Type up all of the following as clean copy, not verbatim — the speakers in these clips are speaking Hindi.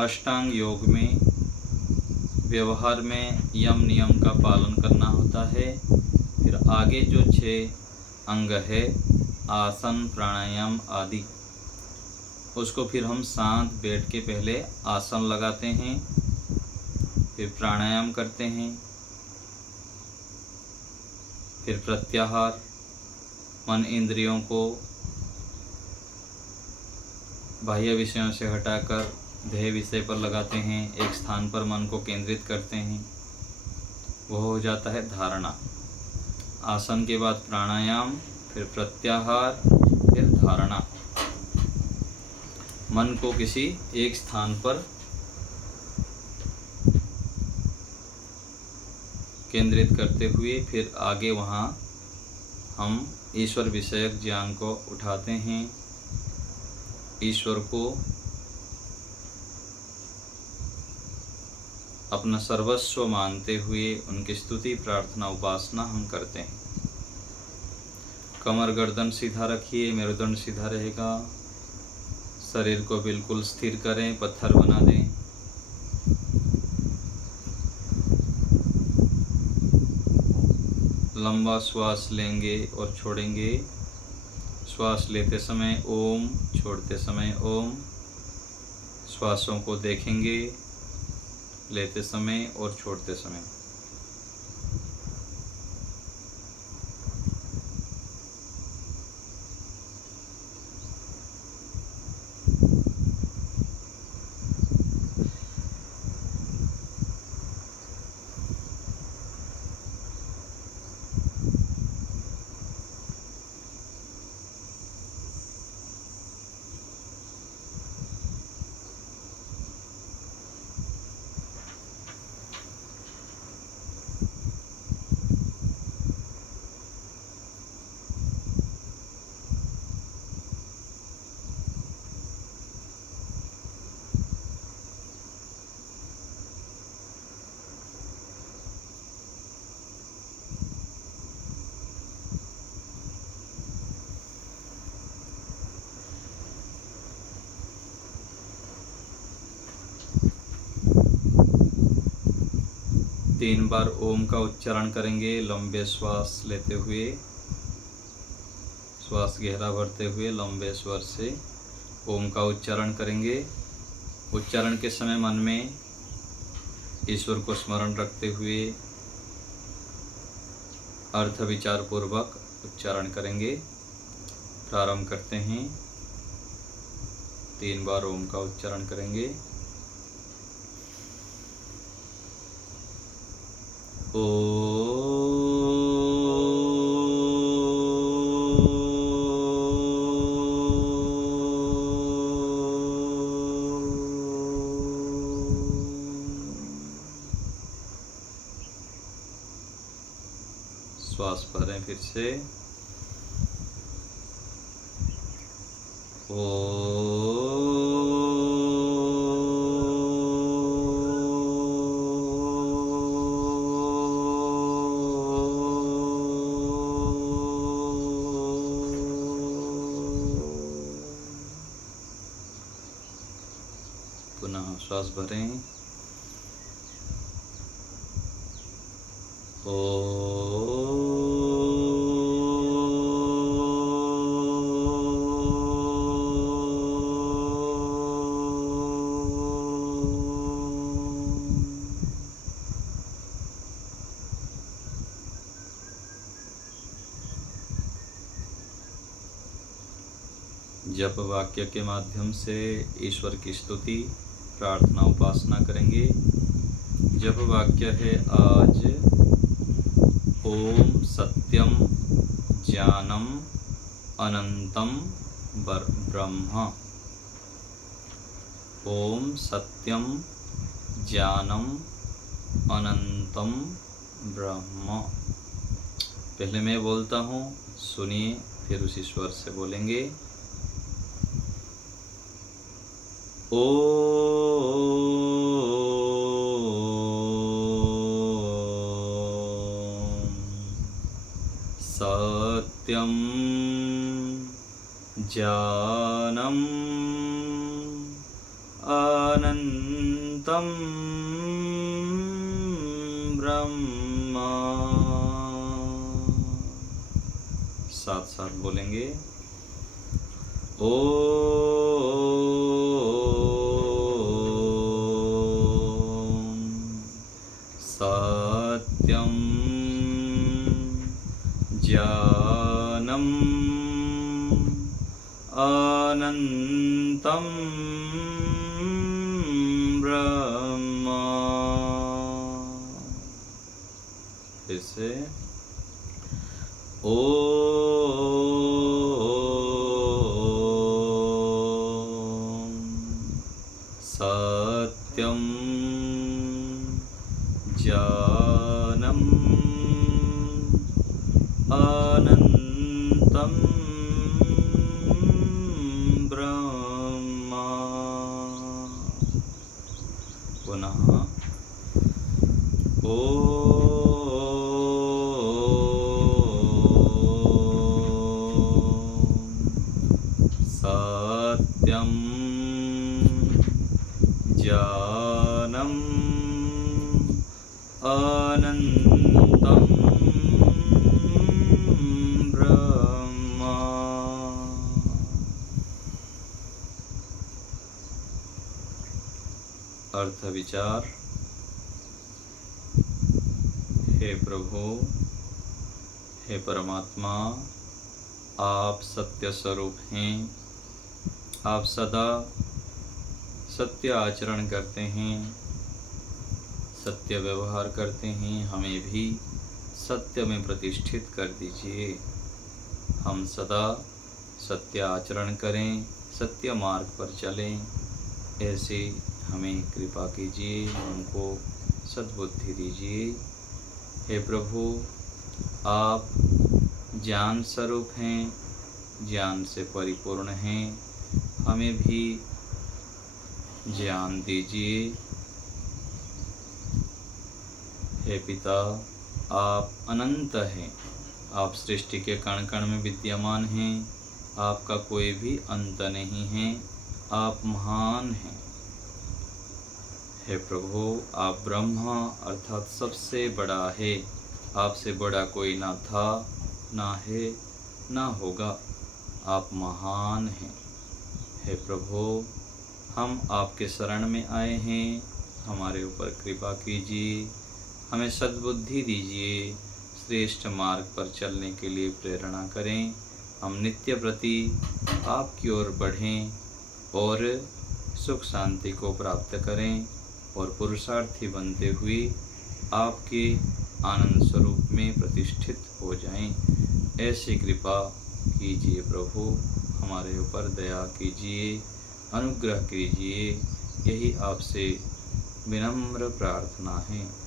अष्टांग योग में व्यवहार में यम नियम का पालन करना होता है। फिर आगे जो 6 अंग है आसन प्राणायाम आदि, उसको फिर हम शांत बैठ के पहले आसन लगाते हैं, फिर प्राणायाम करते हैं, फिर प्रत्याहार, मन इंद्रियों को बाह्य विषयों से हटाकर ध्येय विषय पर लगाते हैं, एक स्थान पर मन को केंद्रित करते हैं, वह हो जाता है धारणा। आसन के बाद प्राणायाम, फिर प्रत्याहार, फिर धारणा। मन को किसी एक स्थान पर केंद्रित करते हुए फिर आगे वहाँ हम ईश्वर विषयक ज्ञान को उठाते हैं, ईश्वर को अपना सर्वस्व मानते हुए उनकी स्तुति प्रार्थना उपासना हम करते हैं। कमर गर्दन सीधा रखिए, मेरुदंड सीधा रहेगा। शरीर को बिल्कुल स्थिर करें, पत्थर बना दें। लंबा श्वास लेंगे और छोड़ेंगे। श्वास लेते समय ओम, छोड़ते समय ओम। श्वासों को देखेंगे लेते समय और छोड़ते समय। तीन बार ओम का उच्चारण करेंगे लंबे श्वास लेते हुए, श्वास गहरा भरते हुए लंबे स्वर से ओम का उच्चारण करेंगे। उच्चारण के समय मन में ईश्वर को स्मरण रखते हुए अर्थ विचार पूर्वक उच्चारण करेंगे। प्रारंभ करते हैं। 3 बार ओम का उच्चारण करेंगे। ओ श्वास भरें फिर से। पुनः श्वास भरें। जप वाक्य के माध्यम से ईश्वर की स्तुति प्रार्थना उपासना करेंगे। जप वाक्य है आज ओम सत्यम ज्ञानम अनंतम ब्रह्म। ओम सत्यम ज्ञानम अनंतम ब्रह्म। पहले मैं बोलता हूँ, सुनिए, फिर उसी स्वर से बोलेंगे। सत्यं ज्ञानम् अनन्तम् सत्यम ब्रह्म। साथ साथ बोलेंगे ओम सत्यम ज्ञानम अनंतम ब्रह्म। फिर से ओम सत्यम ज्ञानम अनंतम ब्रह्म। पुनः सत्यम ज्ञानम अनंतम ब्रह्म। अर्थ विचार। हे प्रभु, हे परमात्मा, आप सत्य स्वरूप हैं। आप सदा सत्य आचरण करते हैं, सत्य व्यवहार करते हैं। हमें भी सत्य में प्रतिष्ठित कर दीजिए। हम सदा सत्य आचरण करें, सत्य मार्ग पर चलें, ऐसे हमें कृपा कीजिए, हमको सद्बुद्धि दीजिए। हे प्रभु, आप ज्ञान स्वरूप हैं, ज्ञान से परिपूर्ण हैं। हमें भी ज्ञान दीजिए। हे पिता, आप अनंत हैं। आप सृष्टि के कण कण में विद्यमान हैं। आपका कोई भी अंत नहीं है। आप महान हैं। हे प्रभु, आप ब्रह्मा अर्थात सबसे बड़ा है। आपसे बड़ा कोई ना था, ना है, ना होगा। आप महान हैं। हे प्रभु, हम आपके शरण में आए हैं। हमारे ऊपर कृपा कीजिए, हमें सद्बुद्धि दीजिए, श्रेष्ठ मार्ग पर चलने के लिए प्रेरणा करें। हम नित्य प्रति आपकी ओर बढ़ें और सुख शांति को प्राप्त करें और पुरुषार्थी बनते हुए आपके आनंद स्वरूप में प्रतिष्ठित हो जाएं। ऐसी कृपा कीजिए प्रभु, हमारे ऊपर दया कीजिए, अनुग्रह कीजिए। यही आपसे विनम्र प्रार्थना है।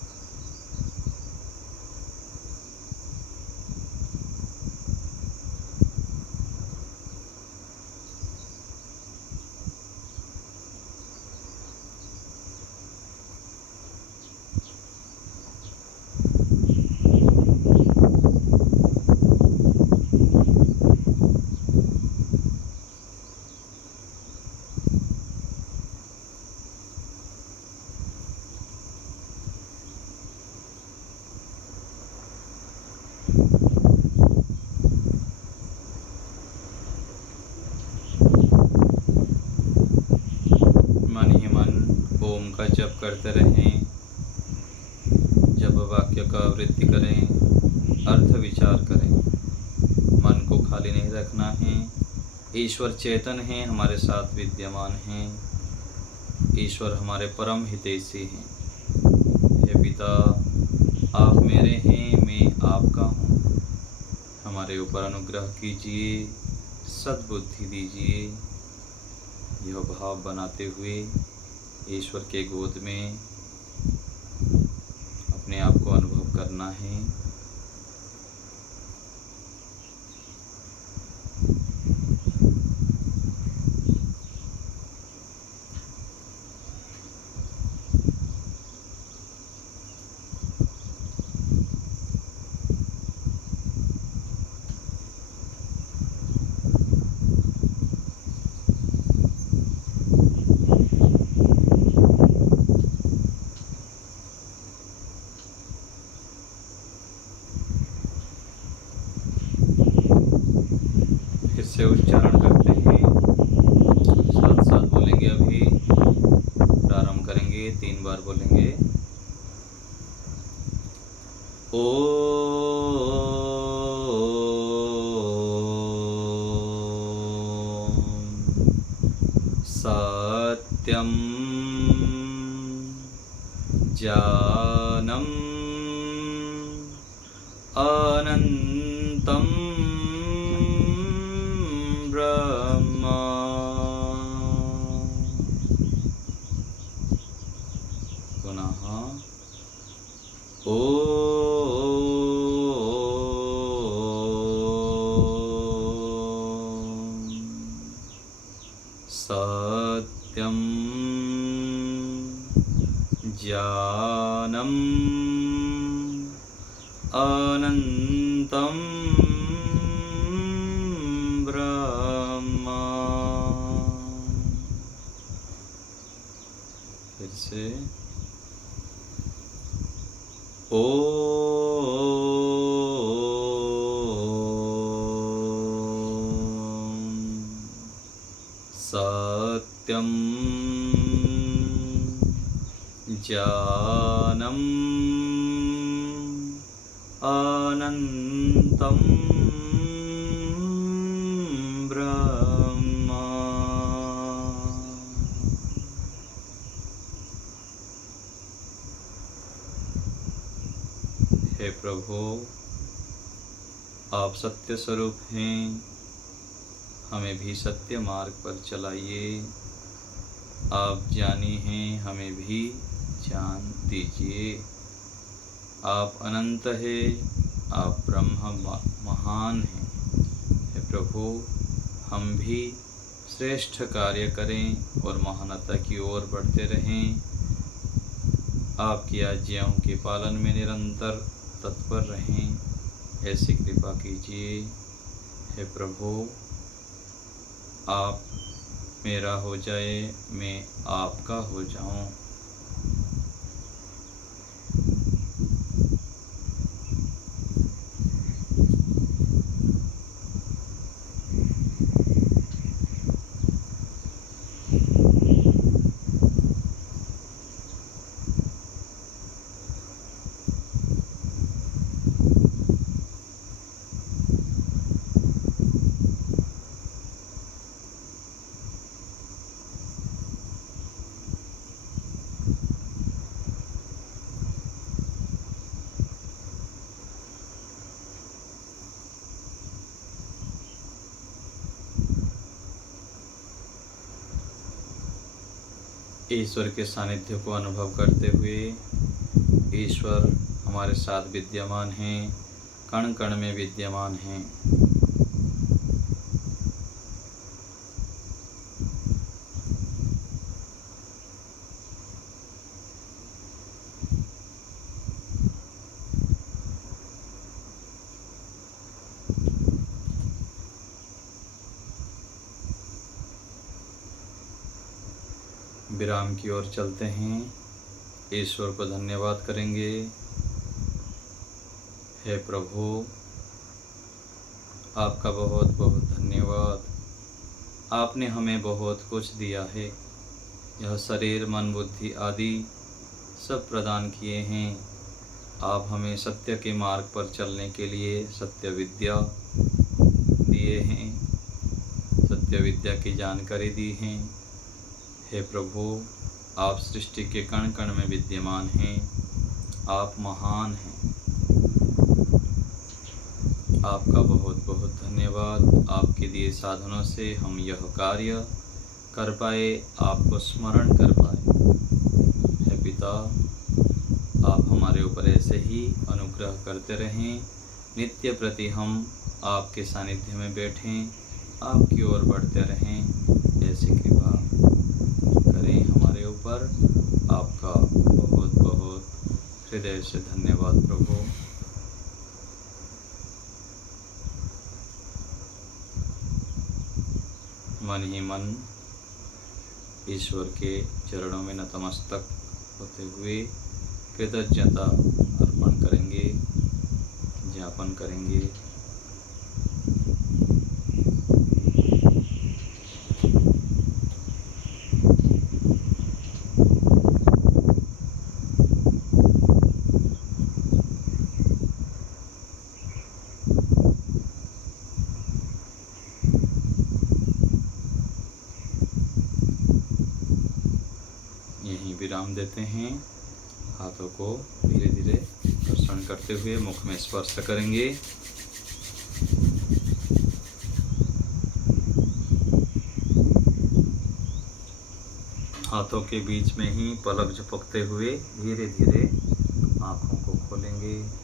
का जप करते रहें, जब वाक्य का आवृत्ति करें, अर्थ विचार करें। मन को खाली नहीं रखना है। ईश्वर चेतन है, हमारे साथ विद्यमान हैं। ईश्वर हमारे परम हितैषी हैं। हे पिता, आप मेरे हैं, मैं आपका हूँ। हमारे ऊपर अनुग्रह कीजिए, सद्बुद्धि दीजिए। यह भाव बनाते हुए ईश्वर के गोद में अपने आप को अनुभव करना है। से उच्चारण करते हैं, साथ साथ बोलेंगे। अभी प्रारंभ करेंगे, 3 बार बोलेंगे। सत्यं जानम् अनन्तं ब्रह्म। पुनः सत्यं जानम् अनन्तं ब्रह्म। फिर से सत्यं जानम् अनन्तं ब्रह्म। हे प्रभु, आप सत्य स्वरूप हैं, हमें भी सत्य मार्ग पर चलाइए। आप ज्ञानी हैं, हमें भी ज्ञान दीजिए। आप अनंत है, आप ब्रह्म महान हैं। हे प्रभु, हम भी श्रेष्ठ कार्य करें और महानता की ओर बढ़ते रहें। आपकी आज्ञाओं के पालन में निरंतर तत्पर रहें, ऐसी कृपा कीजिए। हे प्रभु, आप मेरा हो जाए, मैं आपका हो जाऊं। ईश्वर के सानिध्य को अनुभव करते हुए, ईश्वर हमारे साथ विद्यमान हैं, कण कण में विद्यमान हैं। विराम की ओर चलते हैं, ईश्वर को धन्यवाद करेंगे। हे प्रभु, आपका बहुत बहुत धन्यवाद। आपने हमें बहुत कुछ दिया है। यह शरीर, मन, बुद्धि आदि सब प्रदान किए हैं। आप हमें सत्य के मार्ग पर चलने के लिए सत्य विद्या दिए हैं, सत्य विद्या की जानकारी दी है। हे प्रभु, आप सृष्टि के कण कण में विद्यमान हैं। आप महान हैं। आपका बहुत बहुत धन्यवाद। आपके दिए साधनों से हम यह कार्य कर पाए, आपको स्मरण कर पाए। हे पिता, आप हमारे ऊपर ऐसे ही अनुग्रह करते रहें। नित्य प्रति हम आपके सानिध्य में बैठें, आपकी ओर बढ़ते रहें। ऐसी कृपा करें हमारे ऊपर। आपका बहुत बहुत हृदय से धन्यवाद प्रभु। मन ही मन ईश्वर के चरणों में नतमस्तक होते हुए कृतज्ञता अर्पण करेंगे, ज्ञापन करेंगे। विराम देते हैं। हाथों को धीरे धीरे घर्षण करते हुए मुख में स्पर्श करेंगे। हाथों के बीच में ही पलक झपकते हुए धीरे धीरे आँखों को खोलेंगे।